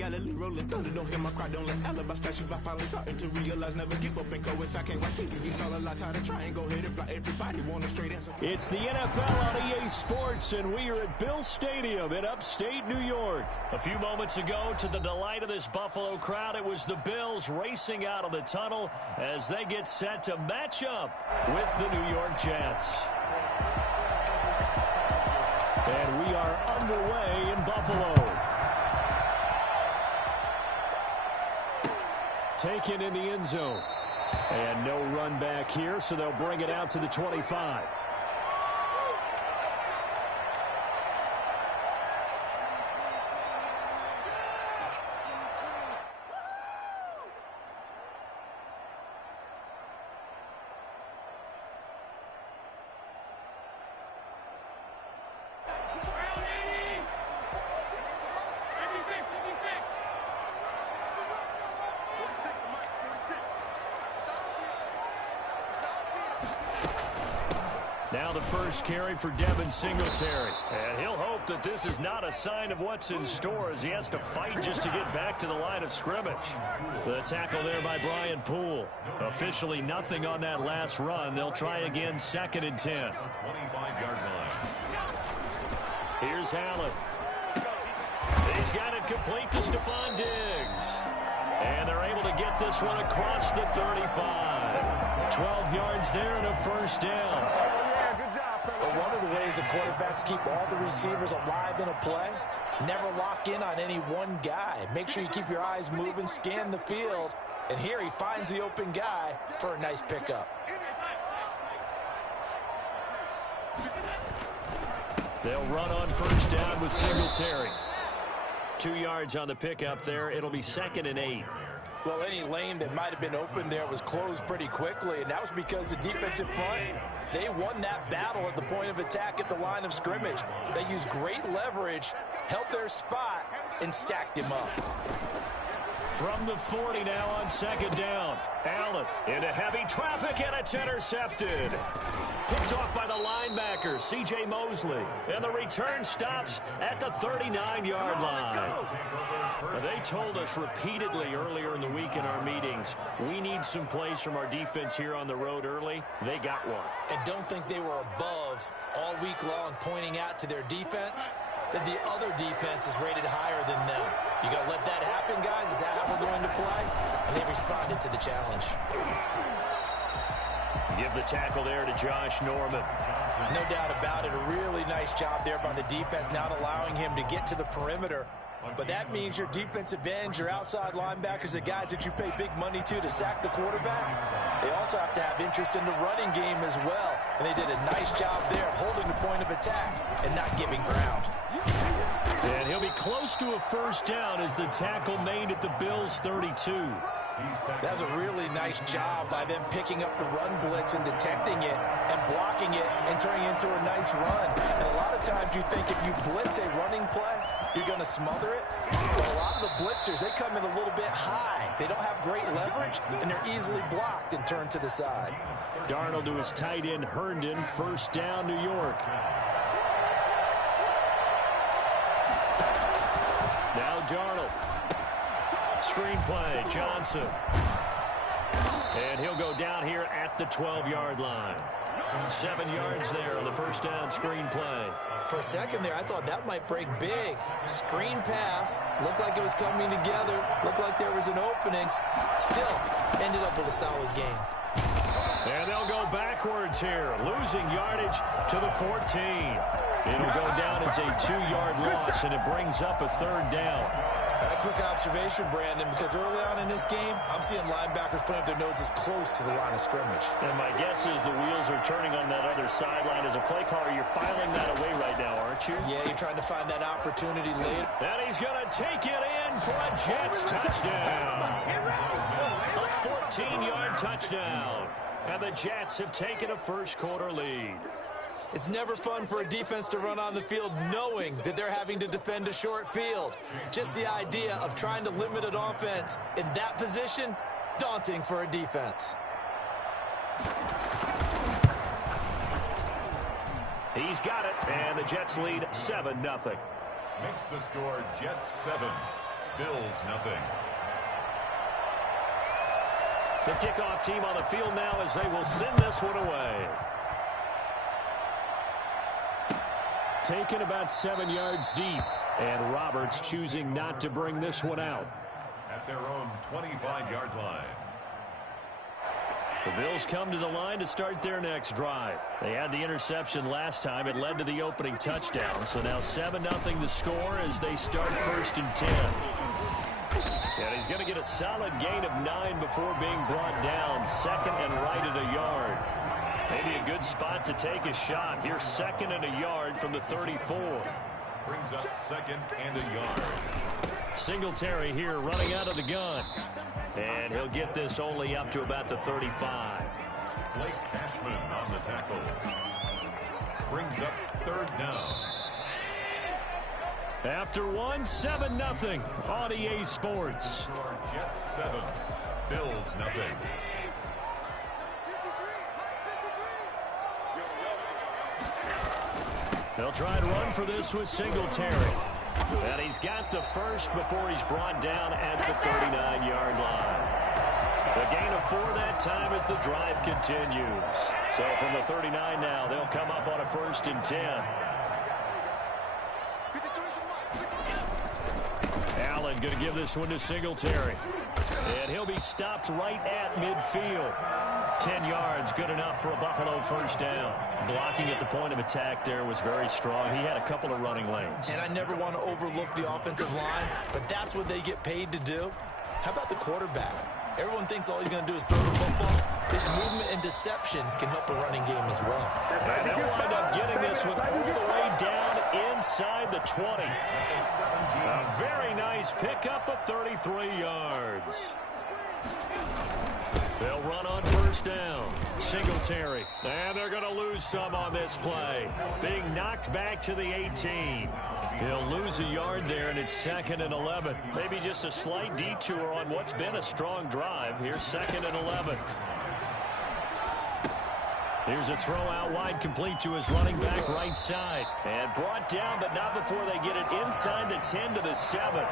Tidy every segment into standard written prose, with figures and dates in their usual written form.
Galilee rolling thunder, don't hear my cry, don't let alibi splash. If I finally starting to realize, never give up and coincide. Can't watch TV, it's all a lot, tired of trying, go ahead and fly. Everybody want a straight answer. It's the NFL on EA Sports, and we are at Bill Stadium in upstate New York. A few moments ago, to the delight of this Buffalo crowd, it was the Bills racing out of the tunnel as they get set to match up with the New York Jets. And we are underway in Buffalo. Taken in the end zone. And no run back here, so they'll bring it out to the 25. Now the first carry for Devin Singletary. And he'll hope that this is not a sign of what's in store as he has to fight just to get back to the line of scrimmage. The tackle there by Brian Poole. Officially nothing on that last run. They'll try again, 2nd and 10. Here's Allen. He's got it complete to Stephon Diggs. And they're able to get this one across the 35. 12 yards there and a first down. One of the ways the quarterbacks keep all the receivers alive in a play, never lock in on any one guy. Make sure you keep your eyes moving, scan the field, and here he finds the open guy for a nice pickup. They'll run on first down with Singletary. 2 yards on the pickup there. It'll be 2nd and 8. Well, any lane that might have been open there was closed pretty quickly, and that was because the defensive front, they won that battle at the point of attack at the line of scrimmage. They used great leverage, held their spot, and stacked him up. From the 40 now on 2nd down. Allen into heavy traffic, and it's intercepted. Picked off by the linebacker, C.J. Mosley. And the return stops at the 39-yard line. They told us repeatedly earlier in the week in our meetings, we need some plays from our defense here on the road early. They got one. And don't think they were above all week long pointing out to their defense that the other defense is rated higher than them. You going to let that happen, guys? Is that how we're going to play? And they responded to the challenge. Give the tackle there to Josh Norman. No doubt about it. A really nice job there by the defense, not allowing him to get to the perimeter. But that means your defensive ends, your outside linebackers, the guys that you pay big money to sack the quarterback, they also have to have interest in the running game as well. And they did a nice job there of holding the point of attack and not giving ground. And he'll be close to a first down as the tackle made at the Bills' 32. That was a really nice job by them picking up the run blitz and detecting it and blocking it and turning it into a nice run. And a lot of times you think if you blitz a running play, you're going to smother it. But a lot of the blitzers, they come in a little bit high. They don't have great leverage, and they're easily blocked and turned to the side. Darnold to his tight end, Herndon. First down, New York. Now Darnold. Screenplay, Johnson. And he'll go down here at the 12-yard line. 7 yards there on the first down screenplay. For a second there, I thought that might break big. Screen pass. Looked like it was coming together. Looked like there was an opening. Still, ended up with a solid game. And they'll go backwards here. Losing yardage to the 14. It'll go down as a 2-yard loss, and it brings up a third down. A quick observation, Brandon, because early on in this game, I'm seeing linebackers putting up their noses close to the line of scrimmage. And my guess is the wheels are turning on that other sideline. As a play caller, you're filing that away right now, aren't you? Yeah, you're trying to find that opportunity later. And he's going to take it in for a Jets touchdown. A 14-yard touchdown. And the Jets have taken a first-quarter lead. It's never fun for a defense to run on the field knowing that they're having to defend a short field. Just the idea of trying to limit an offense in that position, daunting for a defense. He's got it, and the Jets lead 7-0. Makes the score Jets 7, Bills nothing. The kickoff team on the field now as they will send this one away. Taken about 7 yards deep. And Roberts choosing not to bring this one out. At their own 25-yard line. The Bills come to the line to start their next drive. They had the interception last time. It led to the opening touchdown. So now 7-0 the score as they start 1st and 10. And he's going to get a solid gain of 9 before being brought down. 2nd and right at a yard. Maybe a good spot to take a shot. Here's 2nd and a yard from the 34. Brings up 2nd and a yard. Singletary here running out of the gun. And he'll get this only up to about the 35. Blake Cashman on the tackle. Brings up 3rd down. After 7-0 on EA Sports. Jets 7, Bills nothing. They'll try and run for this with Singletary. And he's got the first before he's brought down at the 39-yard line. The gain of 4 that time as the drive continues. So from the 39 now, they'll come up on a 1st and 10. Allen going to give this one to Singletary. And he'll be stopped right at midfield. 10 yards, good enough for a Buffalo 1st down. Blocking at the point of attack there was very strong. He had a couple of running lanes. And I never want to overlook the offensive line, but that's what they get paid to do. How about the quarterback? Everyone thinks all he's going to do is throw the football. This movement and deception can help a running game as well. And they'll wind up getting this one all the way down inside the 20. A very nice pickup of 33 yards. They'll run on 1st down. Singletary. And they're going to lose some on this play. Being knocked back to the 18. He'll lose a yard there, and it's 2nd and 11. Maybe just a slight detour on what's been a strong drive. Here's 2nd and 11. Here's a throw out wide, complete to his running back right side. And brought down, but not before they get it inside the 10 to the 7.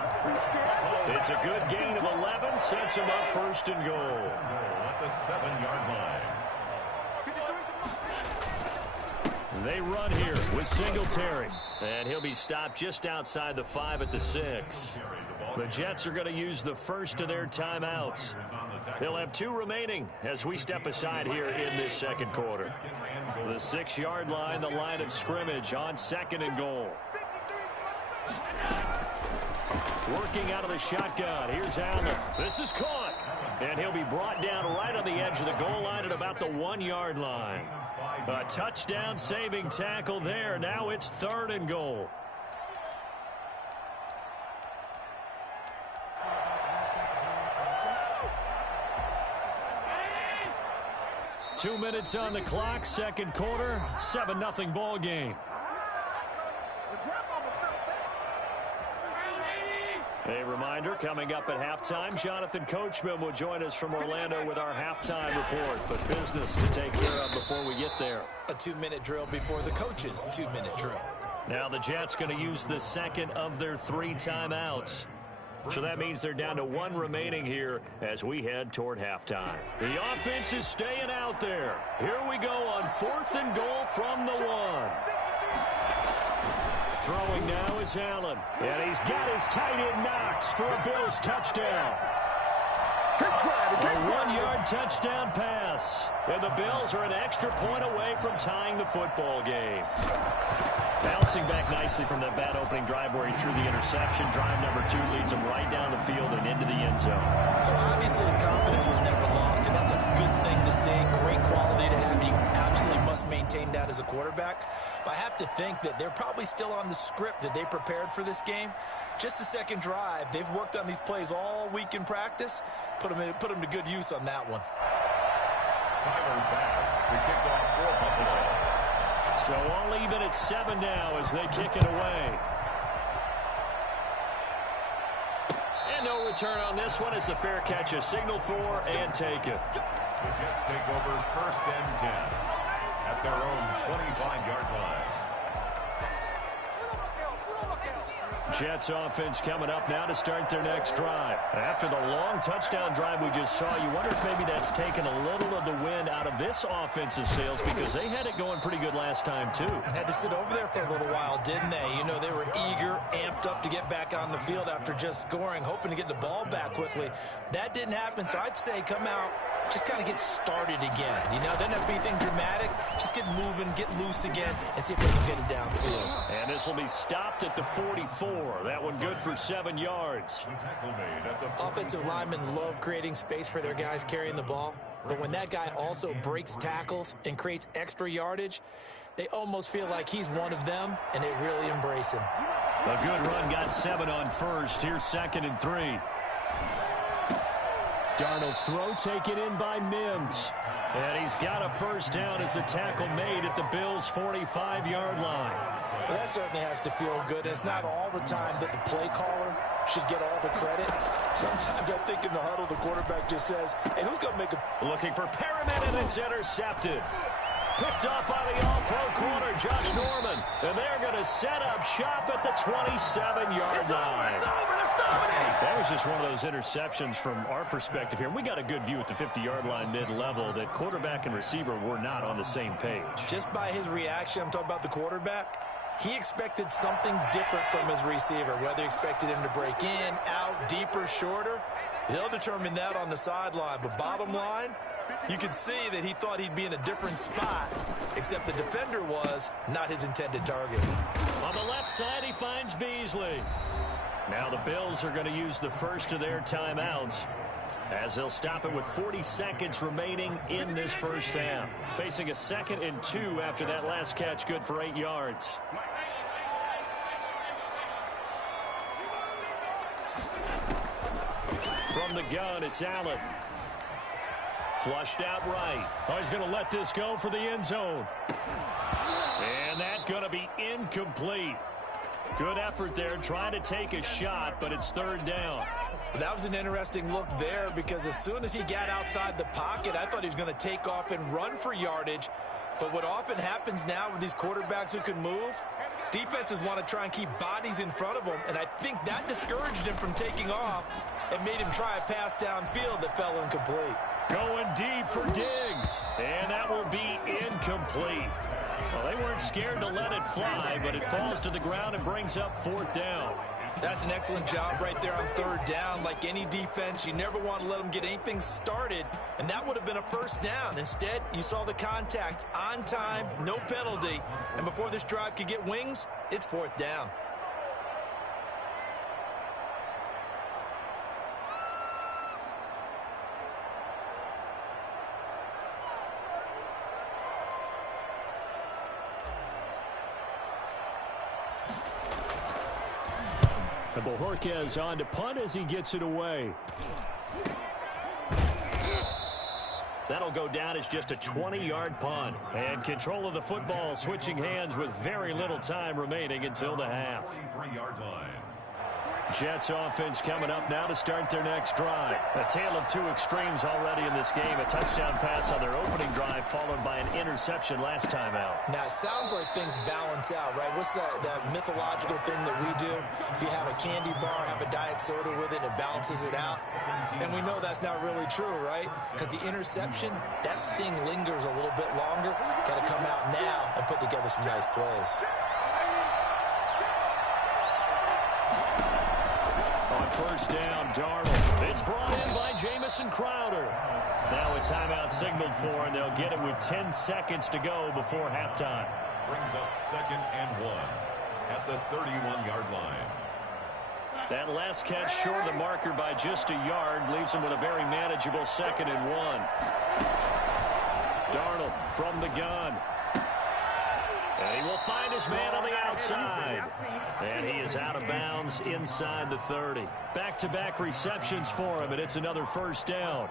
It's a good gain of 11, sets him up 1st and goal. At the 7-yard line. They run here with Singletary. And he'll be stopped just outside the 5 at the 6. The Jets are going to use the first of their timeouts. They'll have 2 remaining as we step aside here in this 2nd quarter. The 6-yard line, the line of scrimmage on 2nd and goal. Working out of the shotgun. Here's Allen. This is caught. And he'll be brought down right on the edge of the goal line at about the 1-yard line. A touchdown saving tackle there. Now it's 3rd and goal. Two minutes on the clock, 2nd quarter, 7-0 ball game. A reminder, coming up at halftime, Jonathan Coachman will join us from Orlando with our halftime report. But business to take care of before we get there. A 2-minute drill before the coach's 2-minute drill. Now the Jets going to use the 2nd of their 3 timeouts. So that means they're down to 1 remaining here as we head toward halftime. The offense is staying out there. Here we go on 4th and goal from the 1. Throwing now is Allen. And he's got his tight end Knox for a Bills touchdown. A 1-yard touchdown pass. And the Bills are an extra point away from tying the football game. Bouncing back nicely from that bad opening drive where he threw the interception. Drive number 2 leads him right down the field and into the end zone. So obviously his confidence was never lost, and that's a good thing to see. Great quality to have. You absolutely must maintain that as a quarterback. But I have to think that they're probably still on the script that they prepared for this game. Just the 2nd drive. They've worked on these plays all week in practice. Put them to good use on that one. Tyler Bass, the kickoff for Buffalo. So all even at 7 now as they kick it away. And no return on this one as the fair catch is signaled for and taken. The Jets take over 1st and 10 at their own 25-yard line. Jets offense coming up now to start their next drive. After the long touchdown drive we just saw, you wonder if maybe that's taken a little of the wind out of this offensive sails, because they had it going pretty good last time too. Had to sit over there for a little while, didn't they? You know, they were eager, amped up to get back on the field after just scoring, hoping to get the ball back quickly. That didn't happen, so I'd say come out, just kind of get started again. You know, doesn't have to be anything dramatic. Just get moving, get loose again, and see if they can get it downfield. And this will be stopped at the 44. That one good for 7 yards. Offensive linemen love creating space for their guys carrying the ball. But when that guy also breaks tackles and creates extra yardage, they almost feel like he's one of them, and they really embrace him. A good run got 7 on first. Here's 2nd and 3. Darnold's throw taken in by Mims. And he's got a first down as the tackle made at the Bills' 45-yard line. Well, that certainly has to feel good. It's not all the time that the play caller should get all the credit. Sometimes I think in the huddle, the quarterback just says, hey, who's going to make a... Looking for Perriman, and it's intercepted. Picked up by the all-pro corner, Josh Norman. And they're going to set up shop at the 27-yard line. That was just one of those interceptions from our perspective here. We got a good view at the 50-yard line mid-level that quarterback and receiver were not on the same page. Just by his reaction, I'm talking about the quarterback, he expected something different from his receiver, whether he expected him to break in, out, deeper, shorter. They'll determine that on the sideline. But bottom line, you could see that he thought he'd be in a different spot, except the defender was not his intended target. On the left side, he finds Beasley. Now the Bills are going to use the first of their timeouts, as they'll stop it with 40 seconds remaining in this first half. Facing a 2nd and 2 after that last catch, good for 8 yards. From the gun, it's Allen. Flushed out right. Oh, he's going to let this go for the end zone. And that's going to be incomplete. Good effort there, trying to take a shot, but it's 3rd down. That was an interesting look there, because as soon as he got outside the pocket, I thought he was going to take off and run for yardage. But what often happens now with these quarterbacks who can move, defenses want to try and keep bodies in front of them, and I think that discouraged him from taking off and made him try a pass downfield that fell incomplete. Going deep for Diggs, and that will be incomplete. Well, they weren't scared to let it fly, but it falls to the ground and brings up 4th down. That's an excellent job right there on 3rd down. Like any defense, you never want to let them get anything started, and that would have been a first down. Instead, you saw the contact on time, no penalty, and before this drive could get wings, it's 4th down. Bojorquez on to punt as he gets it away. That'll go down as just a 20-yard punt. And control of the football switching hands with very little time remaining until the half. 23-yard line. Jets offense coming up now to start their next drive. A tale of two extremes already in this game. A touchdown pass on their opening drive followed by an interception last time out. Now, it sounds like things balance out, right? What's that mythological thing that we do? If you have a candy bar, have a diet soda with it, it balances it out. And we know that's not really true, right? Because the interception, that sting lingers a little bit longer. Got to come out now and put together some nice plays. On first down, Darnold. It's brought in by Jamison Crowder. Now a timeout signaled for, and they'll get it with 10 seconds to go before halftime. Brings up 2nd and 1 at the 31-yard line. That last catch short of the marker by just a yard leaves him with a very manageable 2nd and 1. Darnold from the gun. And he will find his man on the outside. And he is out of bounds inside the 30. Back-to-back receptions for him, and it's another first down.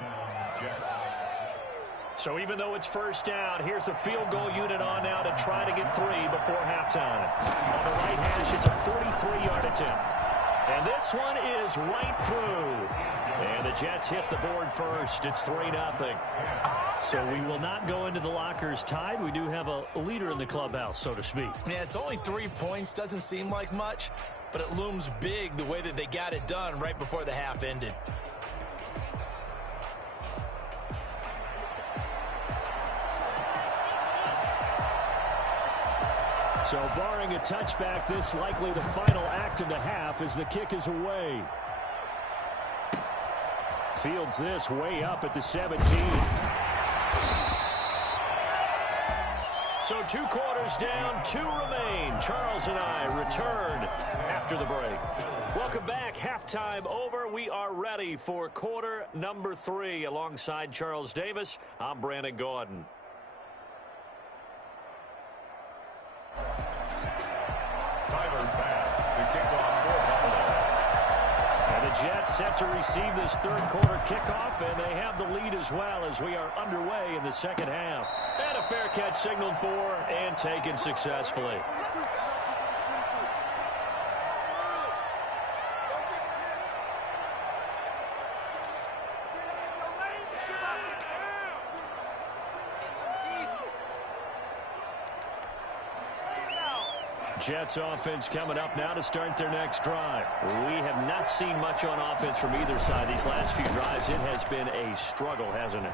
So even though it's first down, here's the field goal unit on now to try to get 3 before halftime. On the right hash, it's a 43-yard attempt. And this one is right through. And the Jets hit the board first. It's 3-0. So we will not go into the lockers tied. We do have a leader in the clubhouse, so to speak. Yeah, it's only 3 points. Doesn't seem like much, but it looms big the way that they got it done right before the half ended. So barring a touchback, this likely the final act of the half as the kick is away. Fields this way up at the 17. So 2 quarters down, 2 remain. Charles and I return after the break. Welcome back. Halftime over. We are ready for quarter number 3. Alongside Charles Davis, I'm Brandon Gordon. Jets set to receive this third quarter kickoff, and they have the lead as well as we are underway in the second half. And a fair catch signaled for and taken successfully. Jets offense coming up now to start their next drive. We have not seen much on offense from either side these last few drives. It has been a struggle, hasn't it?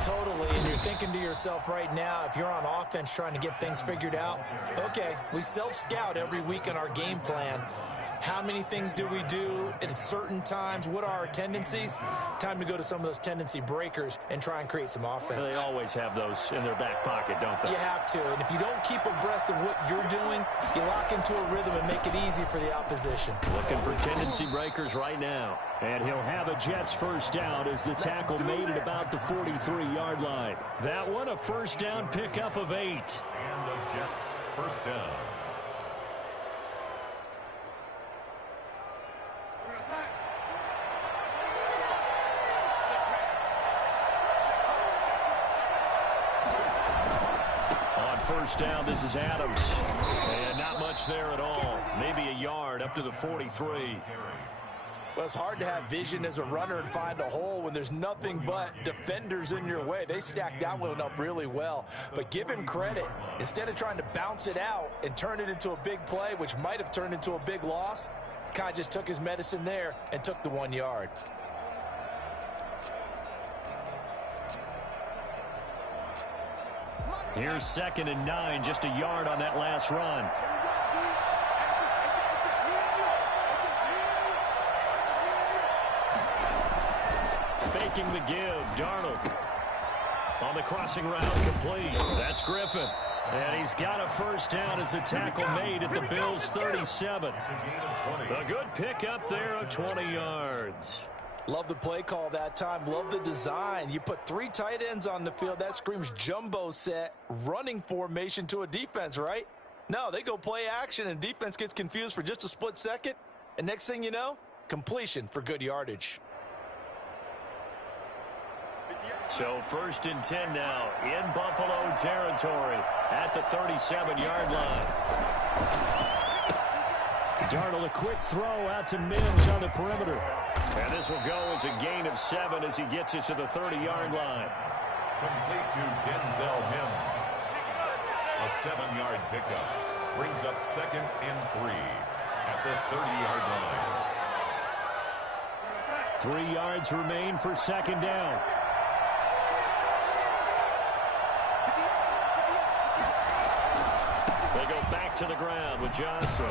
Totally, and you're thinking to yourself right now, if you're on offense trying to get things figured out, okay, we self-scout every week in our game plan. How many things do we do at certain times? What are our tendencies? Time to go to some of those tendency breakers and try and create some offense. Well, they always have those in their back pocket, don't they? You have to. And if you don't keep abreast of what you're doing, you lock into a rhythm and make it easy for the opposition. Looking for tendency breakers right now. And he'll have a Jets first down as the tackle made at about the 43-yard line. That one a first down pickup of 8. And the Jets first down. First down, this is Adams. And not much there at all. Maybe a yard up to the 43. Well, it's hard to have vision as a runner and find a hole when there's nothing but defenders in your way. They stacked that one up really well. But give him credit. Instead of trying to bounce it out and turn it into a big play, which might have turned into a big loss, kind of just took his medicine there and took the 1 yard. Here's 2nd and 9, just a yard on that last run. Faking the give, Darnold. On the crossing route, complete. That's Griffin. And he's got a first down as the tackle made at the Bills' 37. A good pickup there of 20 yards. Love the play call that time. Love the design. You put 3 tight ends on the field. That screams jumbo set, running formation to a defense, right? No, they go play action, and defense gets confused for just a split second. And next thing you know, completion for good yardage. So 1st and 10 now in Buffalo territory at the 37-yard line. Darnold, a quick throw out to Mims on the perimeter. And this will go as a gain of 7 as he gets it to the 30-yard line. Complete to Denzel Mims. A 7-yard pickup brings up 2nd and 3 at the 30-yard line. 3 yards remain for 2nd down. They go back to the ground with Johnson.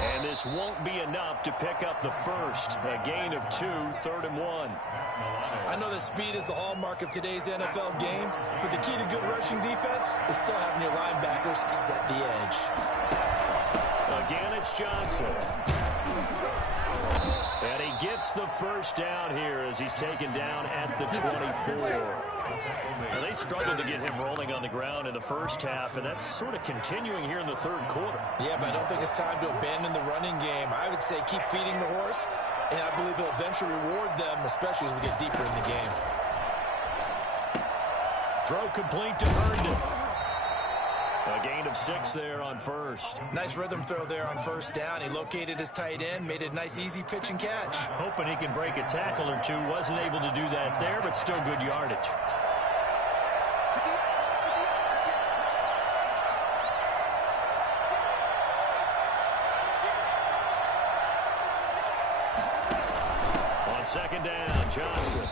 And this won't be enough to pick up the first. A gain of 2, 3rd and 1. I know that speed is the hallmark of today's NFL game, but the key to good rushing defense is still having your linebackers set the edge. Again, it's Johnson. And he gets the first down here as he's taken down at the 24. Now, they struggled to get him rolling on the ground in the first half, and that's sort of continuing here in the 3rd quarter. Yeah, but I don't think it's time to abandon the running game. I would say keep feeding the horse, and I believe he'll eventually reward them, especially as we get deeper in the game. Throw complete to Herndon. A gain of 6 there on first. Nice rhythm throw there on first down. He located his tight end, made it a nice, easy pitch and catch. Hoping he can break a tackle or two. Wasn't able to do that there, but still good yardage. On second down, Johnson.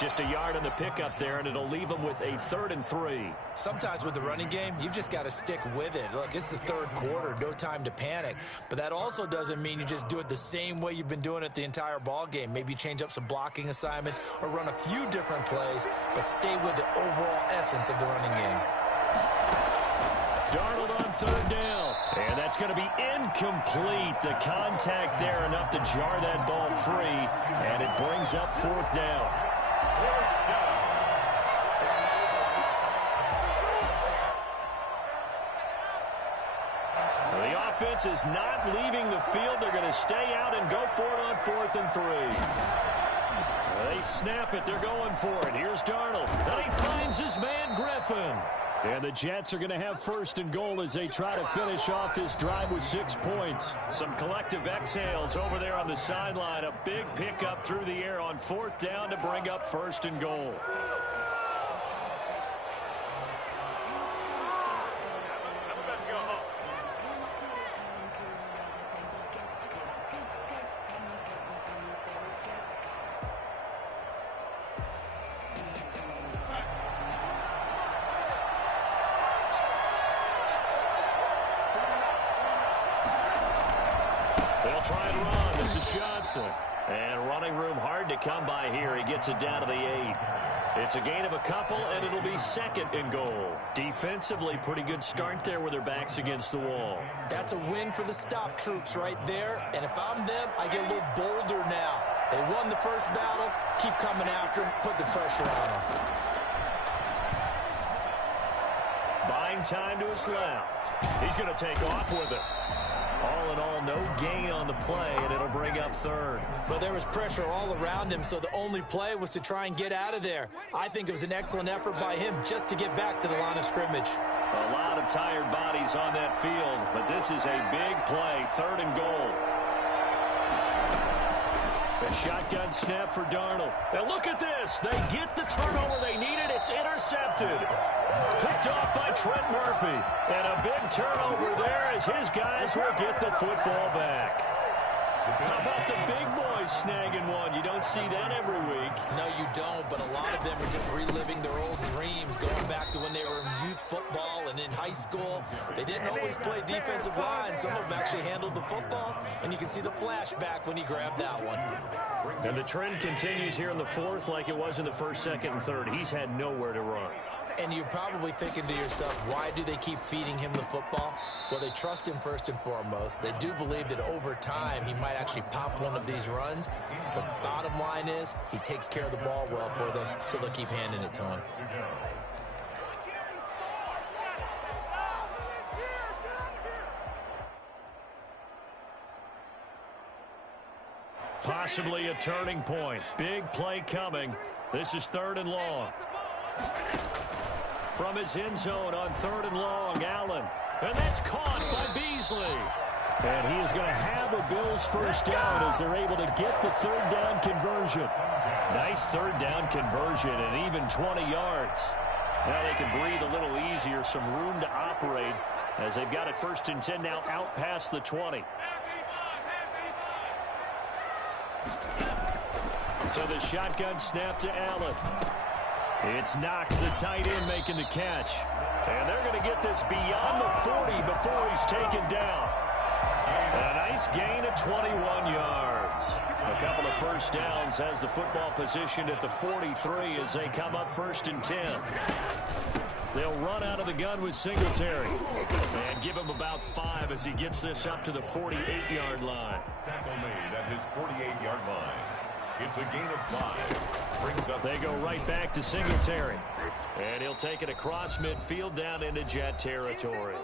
Just a yard on the pickup there, and it'll leave him with a 3rd and 3. Sometimes with the running game, you've just got to stick with it. Look, it's the third quarter, no time to panic. But that also doesn't mean you just do it the same way you've been doing it the entire ball game. Maybe change up some blocking assignments or run a few different plays, but stay with the overall essence of the running game. Darnold on 3rd down. And that's going to be incomplete. The contact there enough to jar that ball free, and it brings up 4th down. The offense is not leaving the field. They're going to stay out and go for it on 4th and 3. They snap it. They're going for it. Here's Darnold. And he finds his man Griffin. And the Jets are going to have 1st and goal as they try to finish off this drive with 6 points. Some collective exhales over there on the sideline. A big pickup through the air on 4th down to bring up 1st and goal. They'll try and run. This is Johnson. And running room hard to come by here. He gets it down to the 8. It's a gain of a couple, and it'll be 2nd and goal. Defensively, pretty good start there with their backs against the wall. That's a win for the stop troops right there. And if I'm them, I get a little bolder now. They won the first battle. Keep coming after them. Put the pressure on them. Buying time to his left. He's going to take off with it. All in all, no gain on the play, and it'll bring up 3rd. But there was pressure all around him, so the only play was to try and get out of there. I think it was an excellent effort by him just to get back to the line of scrimmage. A lot of tired bodies on that field, but this is a big play, 3rd and goal. A shotgun snap for Darnold. And look at this. They get the turnover they needed. It's intercepted. Picked off by Trent Murphy. And a big turnover there as his guys will get the football back. How about the big boys snagging one? You don't see that every week. No, you don't, but a lot of them are just reliving their old dreams, going back to when they were in youth football and in high school. They didn't always play defensive line. Some of them actually handled the football, and you can see the flashback when he grabbed that one. And the trend continues here in the 4th like it was in the 1st, 2nd, and 3rd. He's had nowhere to run. And you're probably thinking to yourself, why do they keep feeding him the football? Well, they trust him first and foremost. They do believe that over time he might actually pop one of these runs. The bottom line is he takes care of the ball well for them, so they'll keep handing it to him. Possibly a turning point. Big play coming. This is 3rd and long. From his end zone on 3rd and long, Allen. And that's caught by Beasley. And he is going to have a Bills 1st down as they're able to get the 3rd down conversion. Nice 3rd down conversion and even 20 yards. Now they can breathe a little easier, some room to operate as they've got it 1st and 10 now out past the 20. So the shotgun snap to Allen. It's Knox, the tight end, making the catch. And they're going to get this beyond the 40 before he's taken down. A nice gain of 21 yards. A couple of 1st downs has the football positioned at the 43 as they come up 1st and 10. They'll run out of the gun with Singletary. And give him about 5 as he gets this up to the 48-yard line. Tackle made at his 48-yard line. It's a gain of 5. Brings up. They go right back to Singletary. And he'll take it across midfield down into Jet territory.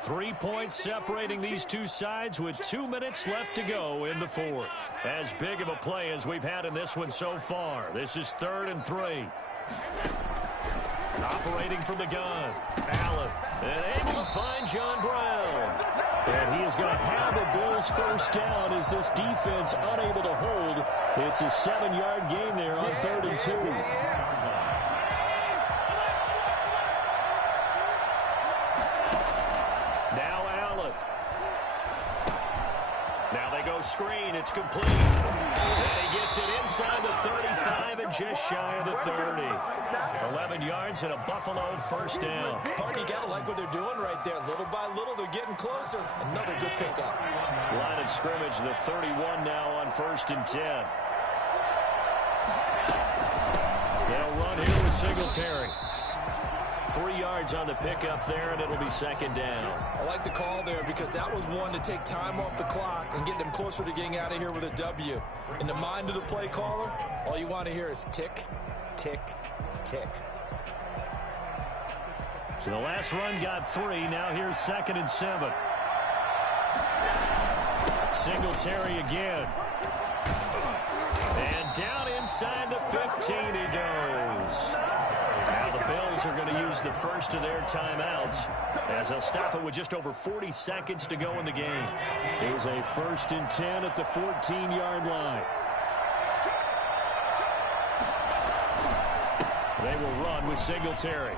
3 points separating these two sides with 2 minutes left to go in the 4th. As big of a play as we've had in this one so far. This is 3rd and 3. Operating from the gun, Allen, and able to find John Brown. And he is going to have a Bills first down as this defense unable to hold. It's a 7-yard gain there on 3rd and 2. Now Allen. Now they go screen. It's complete. And he gets it inside the 35 and just shy of the 30. 11 yards and a Buffalo first down. Party, you got to like what they're doing right there. Little by little, they're getting closer. Another good pickup. Line of scrimmage, the 31 now on 1st and 10. They'll run here with Singletary. 3 yards on the pickup there, and it'll be 2nd down. I like the call there because that was one to take time off the clock and get them closer to getting out of here with a W. In the mind of the play caller, all you want to hear is tick, tick, tick. So the last run got 3. Now here's 2nd and 7. Singletary again. And down inside the 15 he goes. Now the Bills are going to use the first of their timeouts as they'll stop it with just over 40 seconds to go in the game. Here's a 1st and 10 at the 14-yard line. They will run with Singletary.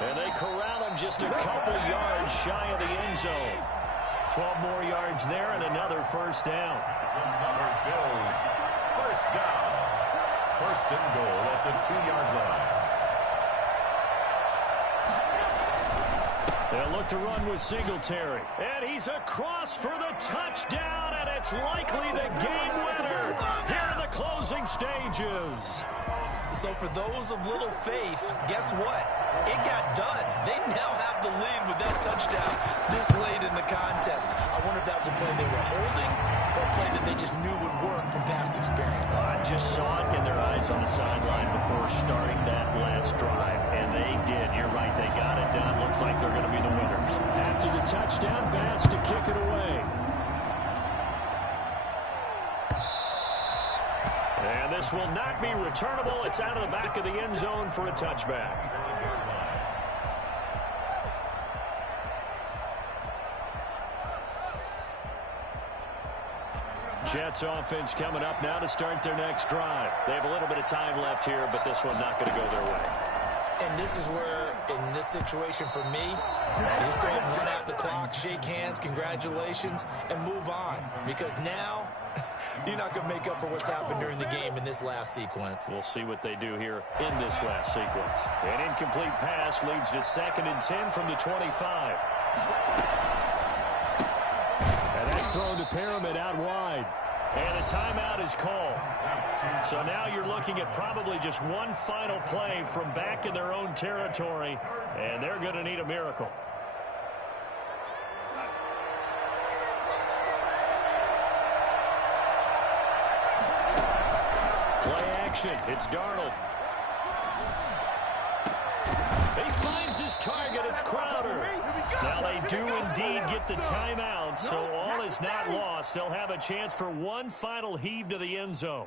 And they corral him just a couple yards shy of the end zone. 12 more yards there and another first down. Another Bills first down. 1st and goal at the 2-yard line. They'll look to run with Singletary. And he's across for the touchdown, and it's likely the game winner here in the closing stages. So for those of little faith, guess what? It got done. They now have the lead with that touchdown this late in the contest. I wonder if that was a play they were holding or a play that they just knew would work from past experience. I just saw it in their eyes on the sideline before starting that last drive, and they did. You're right. They got it done. Looks like they're going to be the winners. After the touchdown, Bass to kick it away. And this will not be returnable. It's out of the back of the end zone for a touchback. Jets offense coming up now to start their next drive. They have a little bit of time left here, but this one not going to go their way. And this is where, in this situation for me, you just go ahead and run out the clock, shake hands, congratulations, and move on. Because now, you're not going to make up for what's happened during the game in this last sequence. We'll see what they do here in this last sequence. An incomplete pass leads to 2nd and 10 from the 25. And that's thrown to Pyramid out wide. And a timeout is called. So now you're looking at probably just one final play from back in their own territory, and they're going to need a miracle. Play action. It's Darnold. He finds his target. It's Crowder. Now they do indeed get the timeout, so all is not lost. They'll have a chance for one final heave to the end zone.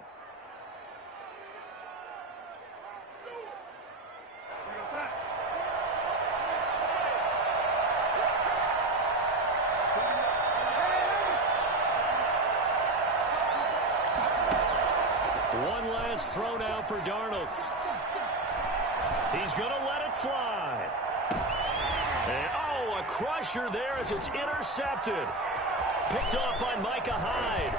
One last throw now for Darnold. He's going to let it fly. And, oh, a crusher there as it's intercepted. Picked off by Micah Hyde.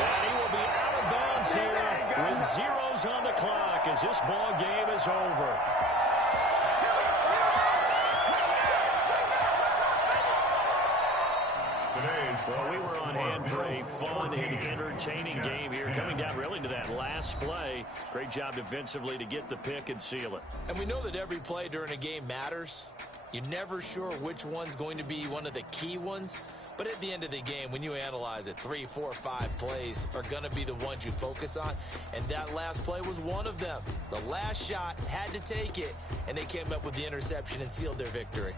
And he will be out of bounds here with zeros on the clock as this ball game is over. Well, we were on hand for a fun and entertaining game here, coming down really to that last play. Great job defensively to get the pick and seal it. And we know that every play during a game matters. You're never sure which one's going to be one of the key ones. But at the end of the game, when you analyze it, 3, 4, 5 plays are going to be the ones you focus on. And that last play was one of them. The last shot had to take it, and they came up with the interception and sealed their victory.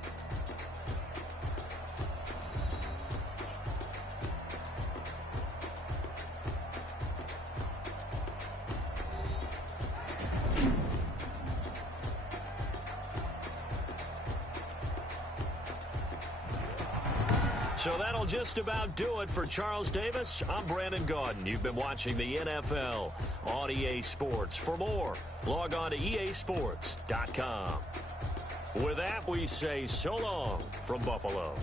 So that'll just about do it for Charles Davis. I'm Brandon Gaudin. You've been watching the NFL on EA Sports. For more, log on to easports.com. With that, we say so long from Buffalo.